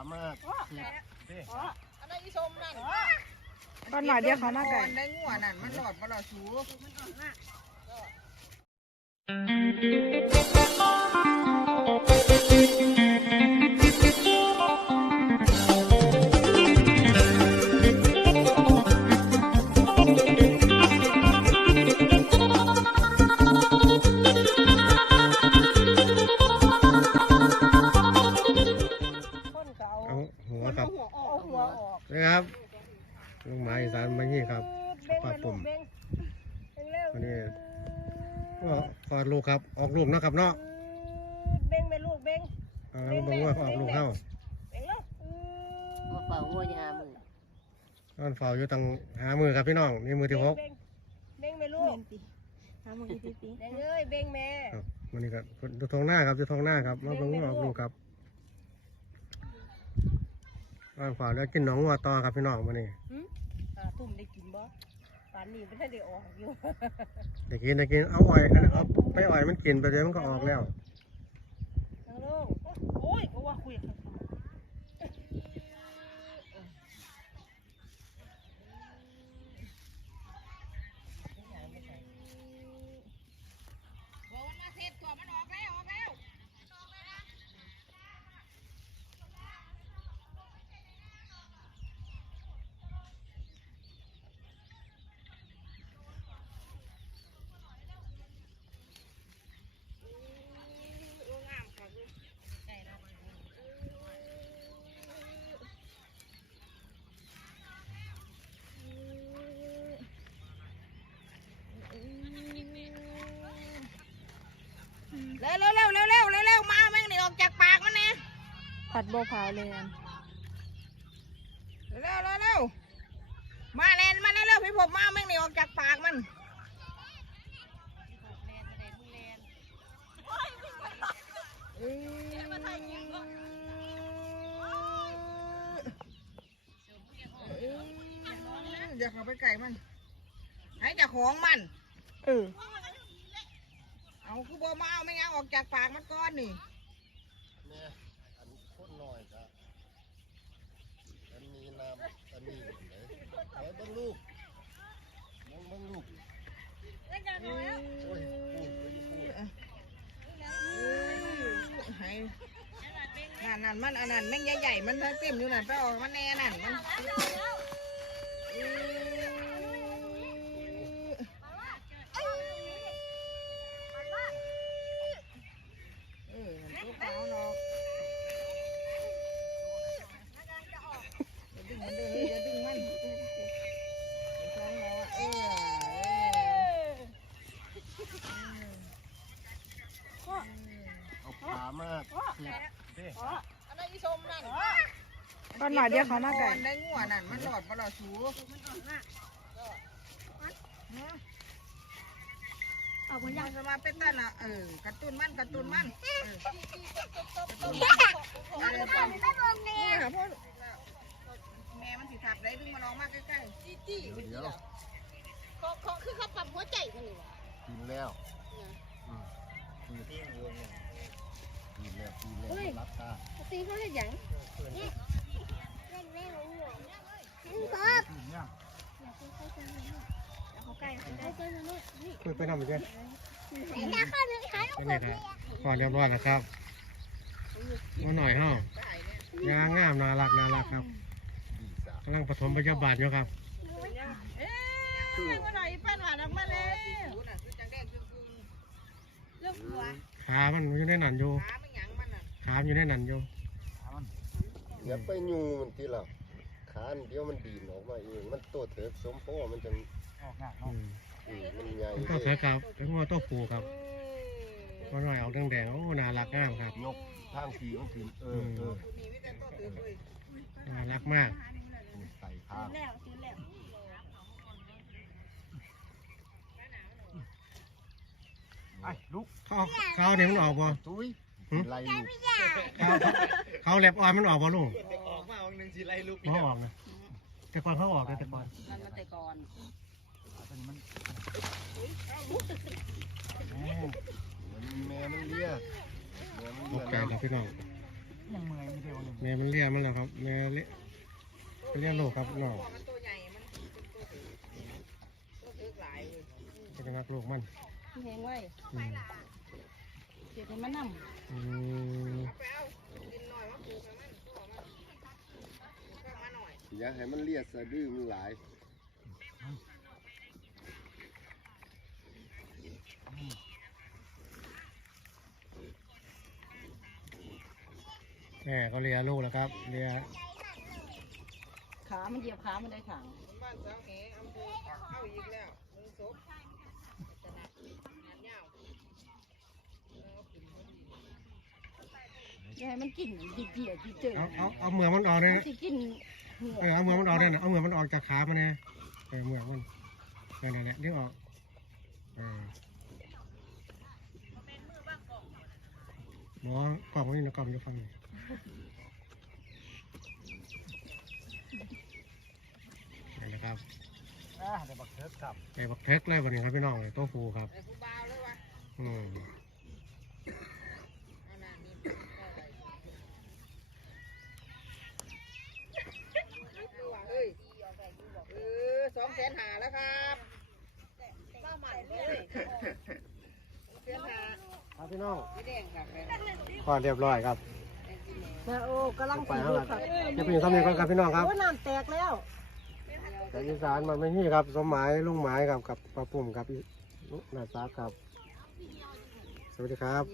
ามารถอะไรอีชมนั่นตอนหน่อยเดียวเขามาไก่ได้งัวนั่นมันหลอดมันหลอดสูมันออกมาก นะครับลุงหมาอีสานมางี้ครับเบ้งปลามาปุ่ลูมกเบ้งเร็ววันนี้ก็กอดลูกครับ ออกลูกเนาะครับเนาะเบ้งแม่ลูกเบ้งเอาแล้วเบิ่งว่าออกลูกเข้าเบ้งแล้วมาเป่างัวยามือนอนเฝ้าอยู่ตั้งหามือครับพี่น้องนี่มือที่หกเบ้งเบ้งแม่ลูกหามือที่ปีเบ้งเอ้ยเบ้งแม่ครับวันนี้ก็ดูทองหน้าครับดูทองหน้าครับมาเบิ่งว่าออกลูกครับ นอนเฝ้าแล้วกินหนองวัวต่อครับพี่น้องวันนี้อ่าตุ่มได้กินบ่ป่านนี้ไม่ทันได้ออกอยู่ เด็กกินเด็กกินเอาอ่อยกันเอาไปอ่อยมันกินไปเดี๋ยวมันก็ออกแล้ว ทั้งลูกโอ้ยก็ว่าคุยกับเขา บอกมันมาเสร็จตัวมันออกแล้วออกแล้ว เร็วเร็วเร็วเร็วเร็วเร็วเร็วมาแม่งนี่ออกจากปากมันเนี่ย ผัดโบพาวเลยอันเร็วเร็วเร็วมาแลนมาเร็วเร็วพี่ผมมาแม่งนี่ออกจากปากมันเดี๋ยวเขาไปไก่มันให้จ้าของมัน เออ เอาคือบ่มาเอาไม่งั้นออกจากปากมันก้อนนี่ เนี่ยอันคนน้อยก็อันนี้น้ำอันนี้ไหนไหน เบิ้งลูกมองเบิ้งลูกโอ้ยพูดพูดพูดให้นั่นนั่นมันอันนั้นแม่งใหญ่ๆมันทั้งเต็มอยู่นั่นไปออกมันแน่นั่นมันเออมันตัวขาวเนาะอย่าดึงมันเด้อเฮ้ยอย่าดึงมันท้องเนาะเออเออ เอาปลามาก อันนั้นอีชมนั่นตอนหน่อยเดียวเขามาไก่ได้งัวนั่นมันหลอดบ่หลอดสูเอาไปมันจะมาเป็นต้นอะเออกระตุ้นมันกระตุ้นมันอะไรป้อมนี่ค่ะพ่อแม่มันสิทับได้ดึงมาลองมากใกล้ๆจี้จี้เดี๋ยวเขาเขาคือเขาปั๊มหัวใจกันนี่วะกินแล้วอืมกินกินแล้ วกินแล้วรับตาตีเขาให้ยังกินเนี่ยเขาใกล้เขาใกล้คุยไปทำไปเจ้เป็นไงครับก่อนเรียบร้อยแล้วครับมาหน่อยเฮายางงามน่ารักน่ารักครับกำลังผสมพยาบาลอยู่ครับเอ๊ะมาหน่อยปั้นหวานออกมาเลยเรื่องหัวขามันอยู่ในนั่นอยู่ ขาไม่หยังมันอะขามันอยู่ในนั่นอยู่อย่าไปยูมันทีละขาอันเดียวมันดีนออกมาเองมันโตเถิกสมโพมันจังอืมอืมมันใหญ่มันก็เสือครับแล้วก็ตัวผูครับมาหน่อยออกแดงๆโอ้น่ารักงามครับยกทางทีมันขึ้นเออเออมีวิแต่ตัวตือเลยน่ารักมากใส่ข้างแล้วซื้อแล้วไอ้ลูกเขาเขาเนี่ยมันออกบ่ตุ้ยหึ ไล่ลูกเขาเขาเล็บออนมันออกบ่ลุงออกมาวันหนึ่งสิไล่ลูกเขาออกนะแต่ก่อนเขาออกนะแต่ก่อนมันมาแต่ก่อนมันแม่มันเลียแม่มันตเลีกยใจแล้วพี่น้องแม่มันเลี้ยมันแล้วครับแม่เลี้ยไปเรียนลูกครับน้องพวกมันตัวใหญ่มันเป็นตัวถือตัวถือหลายเลยจะเป็นนักลูกมันแหงไว้อืม เจ็บให้มันนั่อืมเอาไปเอาดินหน่อยมาปลูกให้มันพ่อมันปลูกข้างมาหน่อยอย่าให้มันเลียดสะดื้อมันหลาย แม่ก็เลียลูกแล้วครับเลียขา มันเหยียบขา มันได้ขัง บ้านสาวเหอำเภอเข้าอีกแล้วมือศพตลาดงานยาวเอาขึ้นพอดี อย่าให้มันกินจีเจียจีเจอเอาเอาเอาเหมือกมันออกเลยมันสิกินเหงื่อเออเอาเหมือกมันออกได้นะเอาเหมือกมันออกจากขามันนะเออเหมือกมันนั่นแหละเรียกออกเออหมอกล่องนี่นะกล่องจะฟังนี่นี่นะครับอ่าเดี๋ยวบักเทิดครับไก่บักเท็กเลยวันนี้ครับพี่น้องเลยโต๊ะฟูครับไอ้ผู้บ่าวเลยวะอืม เอาหน้านี่เอาไว้ดูว่ะเฮ้ยเออ สองแสนหาแล้วครับข้าวใหม่เลยสองแสนหาครับพี่น้องไม่แดงครับแม่พอเรียบร้อยครับนะโอ้กำลังไปกินข้างหลูลักงครับจะไปอยู่ทำนี้ก่อนครับพี่น้องครับโอ้น้ำแตกแล้วแต่อีสานมันไม่มีครับ สมหมายลุงหมายครับกับปลาปุ่มครับหน้าตาครับ สวัสดีครับ